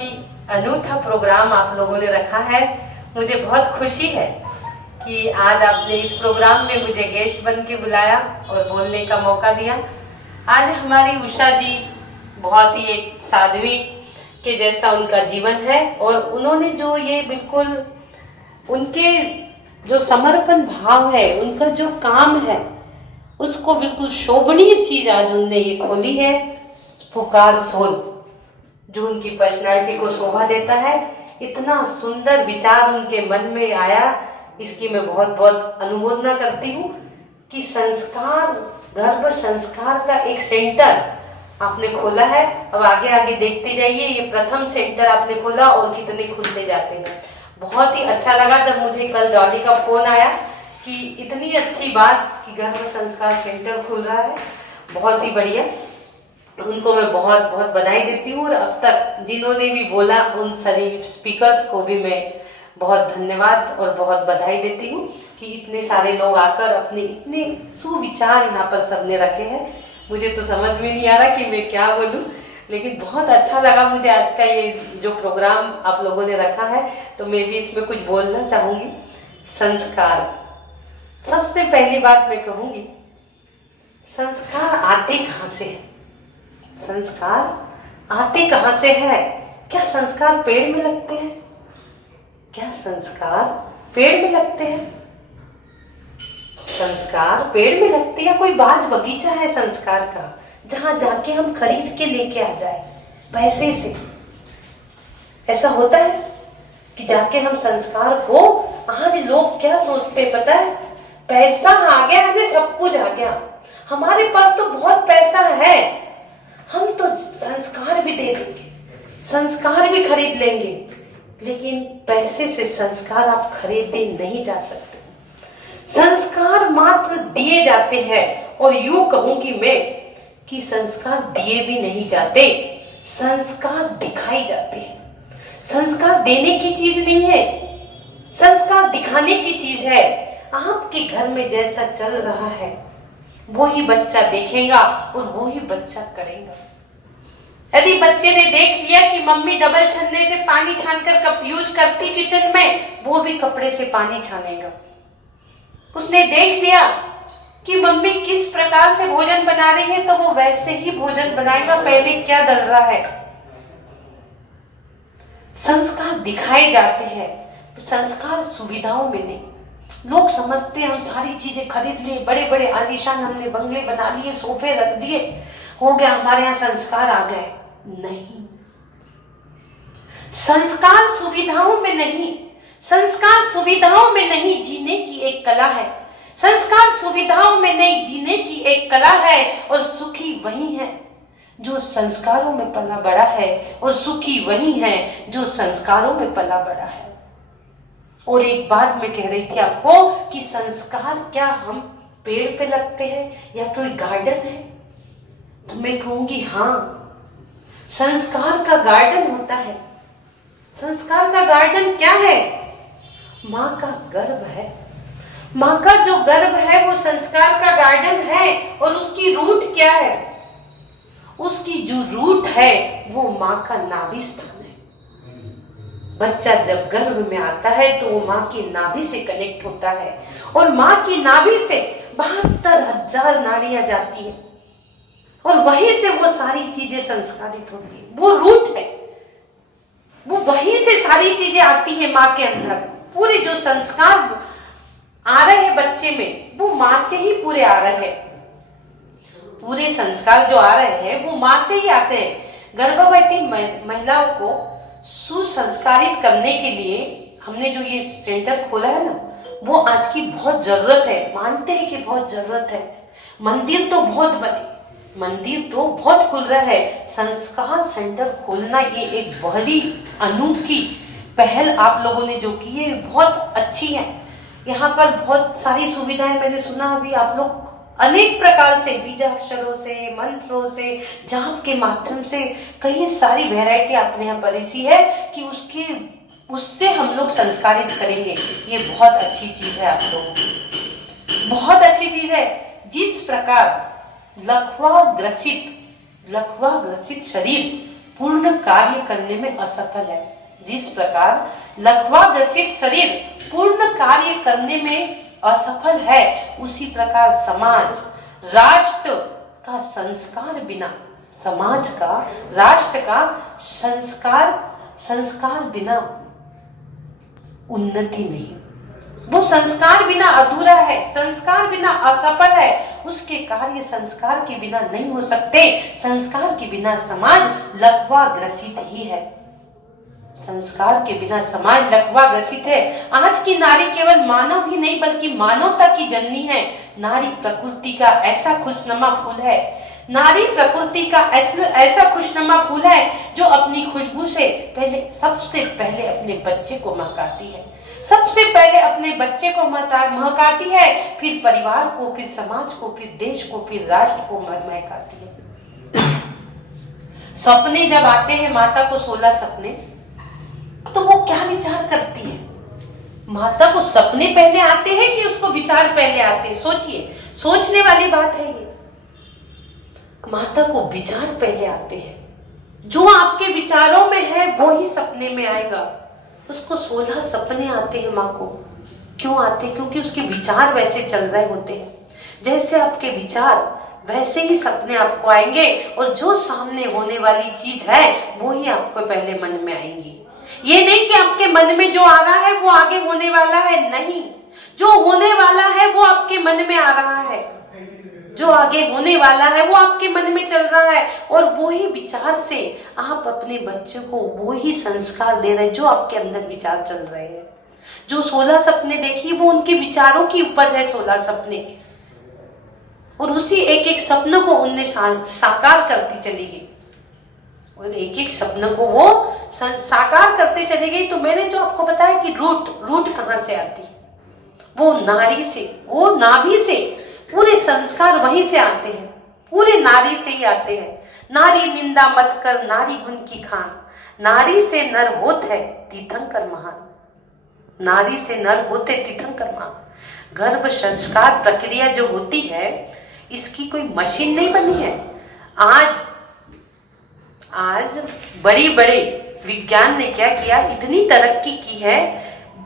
अनूठा प्रोग्राम आप लोगों ने रखा है। मुझे बहुत खुशी है कि आज आपने इस प्रोग्राम में मुझे गेस्ट बन के बुलाया और बोलने का मौका दिया। आज हमारी उषा जी बहुत ही एक साध्वी के जैसा उनका जीवन है और उन्होंने जो ये बिल्कुल उनके जो समर्पण भाव है, उनका जो काम है, उसको बिल्कुल शोभनीय चीज आज उनने ये खोली है, पुकार सोल, जो उनकी पर्सनालिटी को शोभा देता है। इतना सुंदर विचार उनके मन में आया, इसकी मैं बहुत बहुत अनुमोदना करती हूँ कि संस्कार, गर्भ संस्कार का एक सेंटर आपने खोला है। अब आगे आगे देखते जाइए, ये प्रथम सेंटर आपने खोला और कितने खुलते जाते हैं। बहुत ही अच्छा लगा जब मुझे कल डॉली का फोन आया कि इतनी अच्छी बात कि गर्भ संस्कार सेंटर खुल रहा है। बहुत ही बढ़िया, उनको मैं बहुत बहुत बधाई देती हूँ और अब तक जिन्होंने भी बोला उन सभी स्पीकर्स को भी मैं बहुत धन्यवाद और बहुत बधाई देती हूँ कि इतने सारे लोग आकर अपने इतने सुविचार यहाँ पर सबने रखे हैं। मुझे तो समझ में नहीं आ रहा कि मैं क्या बोलूँ, लेकिन बहुत अच्छा लगा मुझे आज का ये जो प्रोग्राम आप लोगों ने रखा है, तो मैं भी इसमें कुछ बोलना चाहूँगी। संस्कार, सबसे पहली बात मैं कहूँगी, संस्कार आते कहाँ से है? संस्कार आते कहाँ से है? क्या संस्कार पेड़ में लगते हैं? क्या संस्कार पेड़ में लगते हैं? संस्कार पेड़ में लगते या कोई बाज बगीचा है संस्कार का, जहां जाके हम खरीद के लेके आ जाए पैसे से? ऐसा होता है कि जाके हम संस्कार को, आज लोग क्या सोचते हैं पता है? पैसा आ गया, हमें सब कुछ आ गया, हमारे पास तो बहुत पैसा है, हम तो संस्कार भी दे देंगे, संस्कार भी खरीद लेंगे। लेकिन पैसे से संस्कार आप खरीदे नहीं जा सकते। संस्कार मात्र दिए जाते हैं, और यूं कहूंगी मैं कि संस्कार दिए भी नहीं जाते, संस्कार दिखाई जाते हैं। संस्कार देने की चीज नहीं है, संस्कार दिखाने की चीज है। आपके घर में जैसा चल रहा है वो ही बच्चा देखेगा और वो ही बच्चा करेगा। यदि बच्चे ने देख लिया कि मम्मी डबल छन्ने से पानी छानकर कप यूज करती किचन में, वो भी कपड़े से पानी छानेगा। उसने देख लिया कि मम्मी किस प्रकार से भोजन बना रही है, तो वो वैसे ही भोजन बनाएगा, पहले क्या डल रहा है। संस्कार दिखाए जाते हैं, संस्कार सुविधाओं में नहीं। लोग समझते हैं हम सारी चीजें खरीद लिए, बड़े बड़े आलीशान हमने बंगले बना लिए, सोफे रख दिए, हो गया हमारे यहाँ संस्कार आ गए। नहीं, संस्कार सुविधाओं में नहीं, संस्कार सुविधाओं में नहीं, जीने की एक कला है। संस्कार सुविधाओं में नहीं, जीने की एक कला है। और सुखी वही है जो संस्कारों में पला बड़ा है, और सुखी वही है जो संस्कारों में पला बड़ा है। और एक बात मैं कह रही थी आपको कि संस्कार क्या हम पेड़ पे लगते हैं या कोई गार्डन है? तो मैं कहूंगी हाँ, संस्कार का गार्डन होता है। संस्कार का गार्डन क्या है? माँ का गर्भ है। माँ का जो गर्भ है वो संस्कार का गार्डन है। और उसकी रूट क्या है? उसकी जो रूट है वो माँ का नाभि स्थान है। बच्चा जब गर्भ में आता है तो वो माँ की नाभि से कनेक्ट होता है, और माँ की नाभि से 72,000 नाड़ियां जाती है, और वहीं से वो सारी चीजें संस्कारित होती है। वो रूट है, वो वहीं से सारी चीजें आती है माँ के अंदर। पूरे जो संस्कार आ रहे हैं बच्चे में, वो माँ से ही पूरे आ रहे हैं। पूरे संस्कार जो आ रहे हैं वो माँ से ही आते हैं। गर्भवती महिलाओं को सुसंस्कारित करने के लिए हमने जो ये सेंटर खोला है ना, वो आज की बहुत जरूरत है। मानते हैं कि बहुत जरूरत है। मंदिर तो बहुत बने, मंदिर तो बहुत खुल रहा है, संस्कार सेंटर खोलना ये एक बड़ी अनूठी पहल आप लोगों ने जो की है, बहुत अच्छी है। यहाँ पर बहुत सारी सुविधाएं, मैंने सुना अभी आप लोग अनेक प्रकार से, बीजाक्षरों से, मंत्रों से, जाप के माध्यम से कई सारी वैरायटी आपने यहाँ पर ऐसी है कि उससे हम लोग संस्कारित करेंगे। ये बहुत अच्छी चीज है आप लोगों की, बहुत अच्छी चीज है। जिस प्रकार लकवा ग्रसित शरीर पूर्ण कार्य करने में असफल है। जिस प्रकार लकवा ग्रसित शरीर पूर्ण कार्य करने में असफल है, उसी प्रकार समाज राष्ट्र का संस्कार बिना, समाज का राष्ट्र का संस्कार बिना उन्नति नहीं। वो संस्कार बिना अधूरा है, संस्कार बिना असफल है, उसके कार्य संस्कार के बिना नहीं हो सकते। संस्कार के बिना समाज लकवा ग्रसित ही है, संस्कार के बिना समाज लकवा ग्रसित है। आज की नारी केवल मानव ही नहीं बल्कि मानवता की जननी है। नारी प्रकृति का ऐसा खुशनुमा फूल है, नारी प्रकृति का ऐसा खुशनुमा फूल है जो अपनी खुशबू से सबसे पहले अपने बच्चे को महकाती है, सबसे पहले अपने बच्चे को महकाती है, फिर परिवार को, फिर समाज को, फिर देश को, फिर राष्ट्र को महकाती है। सपने जब आते हैं माता को 16 सपने, तो वो क्या विचार करती है? माता को सपने पहले आते हैं कि उसको विचार पहले आते हैं? सोचिए, सोचने वाली बात है ये। माता को विचार पहले आते हैं, जो आपके विचारों में है वो ही सपने में आएगा। उसको 16 सपने आते हैं माँ को। क्यों आते हैं? क्योंकि उसके विचार वैसे चल रहे होते हैं। जैसे आपके विचार वैसे ही सपने आपको आएंगे, और जो सामने होने वाली चीज है वो ही आपको पहले मन में आएंगी। ये नहीं कि आपके मन में जो आ रहा है वो आगे होने वाला है, नहीं, जो होने वाला है वो आपके मन में आ रहा है, जो आगे होने वाला है वो आपके मन में चल रहा है, और वो ही विचार से आप अपने बच्चे को वो ही संस्कार दे रहे हैं जो आपके अंदर विचार चल रहे हैं। जो 16 सपने देखिए वो उनके विचारों की उपज है, 16 सपने, और उसी एक एक सपनों को उनने साकार करती चली गई, और एक एक सपनों को वो साकार करते चली गई। तो मैंने जो आपको बताया कि रूट कहां से आती है, वो नारी से, वो नाभि से, पूरे संस्कार वहीं से आते हैं, पूरे नारी से ही आते हैं। नारी निंदा मत कर नारी गुण की खान, नारी से नर होत है तीर्थंकर महान, नारी से नर होते तीर्थंकर महान। गर्भ संस्कार प्रक्रिया जो होती है, इसकी कोई मशीन नहीं बनी है। आज बड़ी विज्ञान ने क्या किया, इतनी तरक्की की है,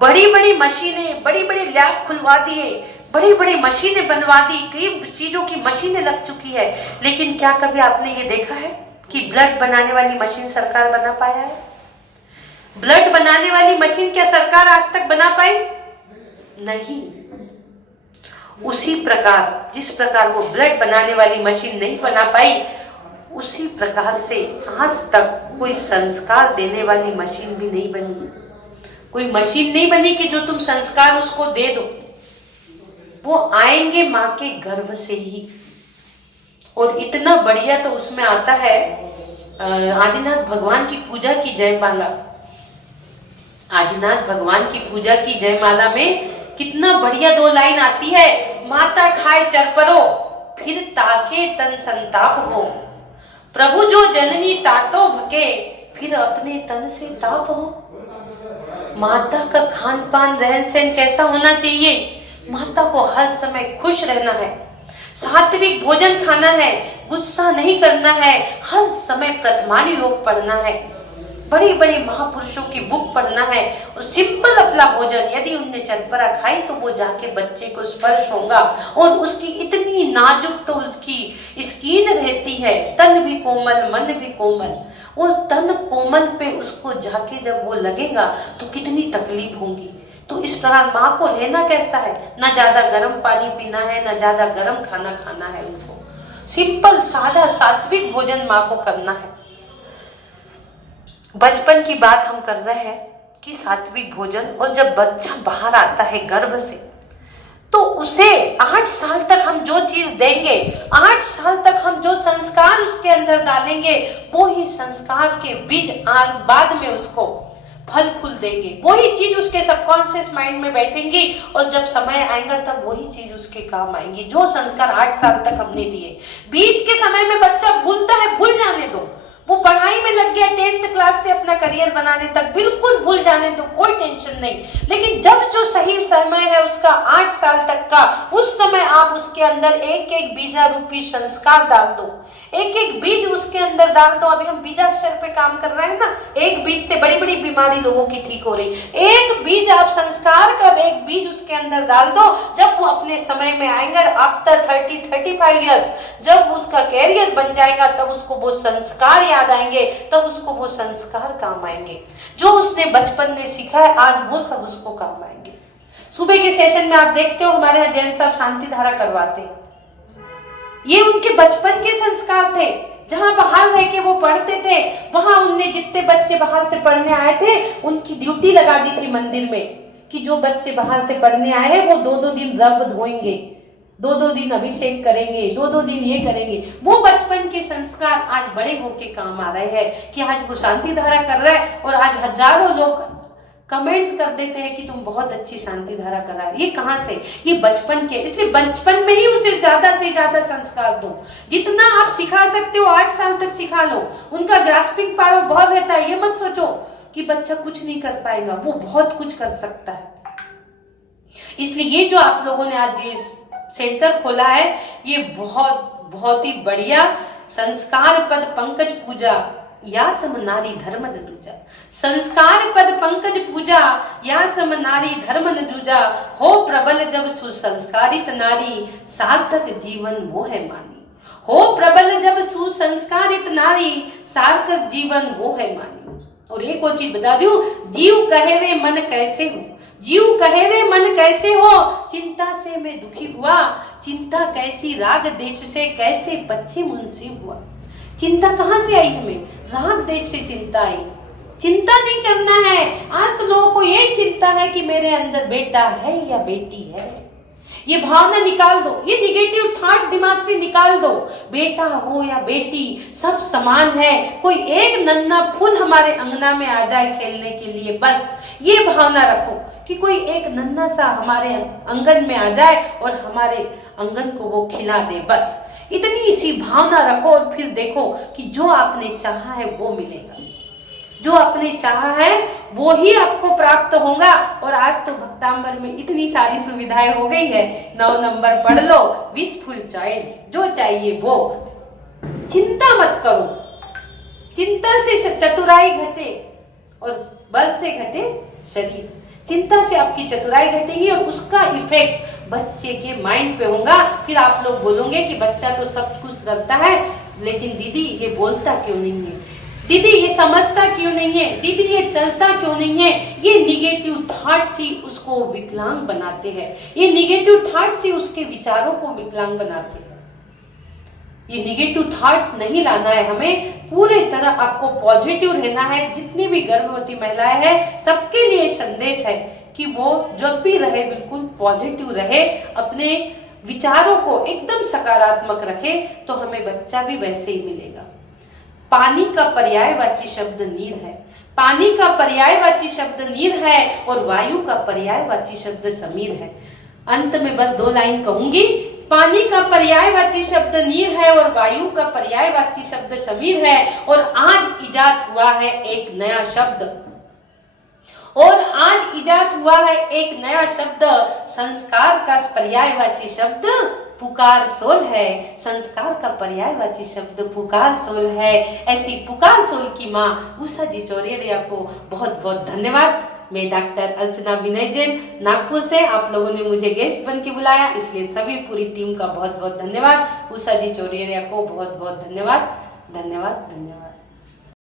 बड़ी बड़ी मशीनें, बड़ी बड़ी लैब खुलवा दिए, बड़ी बड़ी मशीनें बनवा दी, कई चीजों की मशीनें लग चुकी है। लेकिन क्या कभी आपने ये देखा है कि ब्लड बनाने वाली मशीन सरकार बना पाया है? ब्लड बनाने वाली मशीन क्या सरकार आज तक बना पाई? नहीं। उसी प्रकार, जिस प्रकार वो ब्लड बनाने वाली मशीन नहीं बना पाई, उसी प्रकार से आज तक कोई संस्कार देने वाली मशीन भी नहीं बनी। कोई मशीन नहीं बनी कि जो तुम संस्कार उसको दे दो, वो आएंगे माँ के गर्भ से ही। और इतना बढ़िया तो उसमें आता है, आदिनाथ भगवान की पूजा की जयमाला, आदिनाथ भगवान की पूजा की जयमाला में कितना बढ़िया 2 लाइन आती है, माता खाए चरपरो फिर ताके तन संताप हो, प्रभु जो जननी तातो भके फिर अपने तन से ताप हो। माता का खान पान रहन सहन कैसा होना चाहिए? माता को हर समय खुश रहना है, सात्विक भोजन खाना है, गुस्सा नहीं करना है, हर समय प्रथमान योग पढ़ना है, बड़े बड़े महापुरुषों की बुक पढ़ना है, और सिंपल अपना भोजन, यदि उनने चनपरा खाई तो वो जाके बच्चे को स्पर्श होगा, और उसकी इतनी नाजुक तो उसकी स्किन रहती है, तन भी कोमल मन भी कोमल, और तन कोमल पे उसको जाके जब वो लगेगा तो कितनी तकलीफ होगी। तो इस तरह माँ को रहना कैसा है, ना ज्यादा गर्म पानी पीना है, ना ज्यादा गर्म खाना खाना है, उनको सिंपल सादा सात्विक भोजन माँ को करना है। बचपन की बात हम कर रहे हैं कि सात्विक भोजन, और जब बच्चा बाहर आता है गर्भ से, तो उसे 8 साल तक हम जो चीज देंगे, 8 साल तक हम जो संस्कार उसके अंदर डालेंगे, वो ही संस्कार के बीज बाद में उसको फल फूल देंगे, वही चीज उसके सबकॉन्शियस माइंड में बैठेंगी, और जब समय आएगा तब वही चीज उसके काम आएंगी जो संस्कार 8 साल तक हमने दिए। बीच के समय में बच्चा भूलता है, भूल जाने दो, वो पढ़ाई में लग गया 10th क्लास से अपना करियर बनाने तक, बिल्कुल भूल जाने दो, कोई टेंशन नहीं। लेकिन जब जो सही समय है उसका 8 साल तक का, उस समय आप उसके अंदर एक एक बीजा रूपी संस्कार डाल दो, एक एक बीज उसके अंदर डाल दो। अभी हम बीजाक्षर पे काम कर रहे हैं ना, एक बीज से बड़ी बड़ी बीमारी लोगों की ठीक हो रही। एक बीज आप संस्कार का एक बीज उसके अंदर डाल दो, जब वो अपने समय में आएंगे आफ्टर 30-35 इयर्स, जब उसका कैरियर बन जाएगा तब उसको वो संस्कार याद आएंगे, तब उसको वो संस्कार काम आएंगे। जो उसने बचपन में सीखा है आज वो सब उसको काम आएंगे। सुबह के सेशन में आप देखते हो हमारे यहाँ जैन साहब शांति धारा करवाते हैं, ये उनके बचपन के संस्कार थे। जहां बाहर रह के वो पढ़ते थे, वहां उनने जितने बच्चे बाहर से पढ़ने आए थे उनकी ड्यूटी लगा दी थी मंदिर में कि जो बच्चे बाहर से पढ़ने आए हैं वो 2-2 दिन रव धोएंगे, 2-2 दिन अभिषेक करेंगे, 2-2 दिन ये करेंगे। वो बचपन के संस्कार आज बड़े होके काम आ रहे हैं कि आज वो शांति धारा कर रहा है और आज हजारों लोग कमेंट्स कर देते हैं कि तुम बहुत अच्छी शांति धारा करा। ये कहां से? ये बचपन के। इसलिए बचपन में ही उसे ज्यादा से ज्यादा संस्कार दो, जितना आप सिखा सकते हो 8 साल तक सिखा लो। उनका ग्रास्पिंग पावर बहुत रहता है। ये मत सोचो कि बच्चा कुछ नहीं कर पाएगा, वो बहुत कुछ कर सकता है। इसलिए ये जो आप लोगों ने आज ये सेंटर खोला है, ये बहुत ही बढ़िया संस्कार पद पंकज पूजा या सम नारी धर्म न दूजा। संस्कार पद पंकज पूजा या सम नारी धर्म न दूजा। हो प्रबल जब सुसंस्कारित नारी, सार्थक जीवन मोह मानी। हो प्रबल जब सुसंस्कारित नारी, सार्थक जीवन मोह मानी। और एक और चीज बता दूं, जीव कहे रे मन कैसे हो, जीव कहे रे मन कैसे हो, चिंता से मैं दुखी हुआ। चिंता कैसी राग देश से, कैसे बच्चे मुंशी हुआ। चिंता कहां से आई हमें? राग देश से चिंता आई। चिंता नहीं करना है। आज तो लोगों को यही चिंता है कि मेरे अंदर बेटा है या बेटी है। ये भावना निकाल दो, ये निगेटिव थॉट्स दिमाग से निकाल दो। बेटा हो या बेटी सब समान है। कोई एक नन्हा फूल हमारे अंगना में आ जाए खेलने के लिए, बस ये भावना रखो कि कोई एक नन्हा सा हमारे आंगन में आ जाए और हमारे आंगन को वो खिला दे, बस इतनी सी भावना रखो। और फिर देखो कि जो आपने चाहा है वो मिलेगा, जो आपने चाहा है वो ही आपको प्राप्त होगा। और आज तो भक्तांबर में इतनी सारी सुविधाएं हो गई है। 9 नंबर पढ़ लो, विशफुल चाइल्ड, जो चाहिए वो। चिंता मत करो, चिंता से चतुराई घटे और बल से घटे शरीर। चिंता से आपकी चतुराई घटेगी और उसका इफेक्ट बच्चे के माइंड पे होगा। फिर आप लोग बोलोगे कि बच्चा तो सब कुछ करता है, लेकिन दीदी ये बोलता क्यों नहीं है, दीदी ये समझता क्यों नहीं है, दीदी ये चलता क्यों नहीं है। ये निगेटिव थॉट्स ही उसको विकलांग बनाते हैं। ये निगेटिव थॉट्स ही उसके विचारों को विकलांग बनाते हैं। ये निगेटिव थॉट्स नहीं लाना है हमें, पूरे तरह आपको पॉजिटिव रहना है। जितनी भी गर्भवती महिलाएं हैं सबके लिए संदेश है कि वो जब भी रहे बिल्कुल पॉजिटिव रहे, अपने विचारों को एकदम सकारात्मक रखे, तो हमें बच्चा भी वैसे ही मिलेगा। पानी का पर्यायवाची शब्द नीर है, पानी का पर्यायवाची शब्द नीर है और वायु का पर्यायवाची शब्द समीर है। अंत में बस 2 लाइन कहूंगी। पानी का पर्यायवाची शब्द नीर है और वायु का पर्यायवाची शब्द समीर है। और आज इजाद हुआ है एक नया शब्द, और आज इजाद हुआ है एक नया शब्द। संस्कार का पर्यायवाची शब्द पुकार सोल है। संस्कार का पर्यायवाची शब्द पुकार सोल है। ऐसी पुकार सोल की माँ उषा जी चौरेरिया को बहुत बहुत धन्यवाद। मैं डॉक्टर अर्चना विनय जैन नागपुर से, आप लोगों ने मुझे गेस्ट बन के बुलाया, इसलिए सभी पूरी टीम का बहुत बहुत धन्यवाद। उषा जी चौरेरिया को बहुत बहुत धन्यवाद। धन्यवाद धन्यवाद।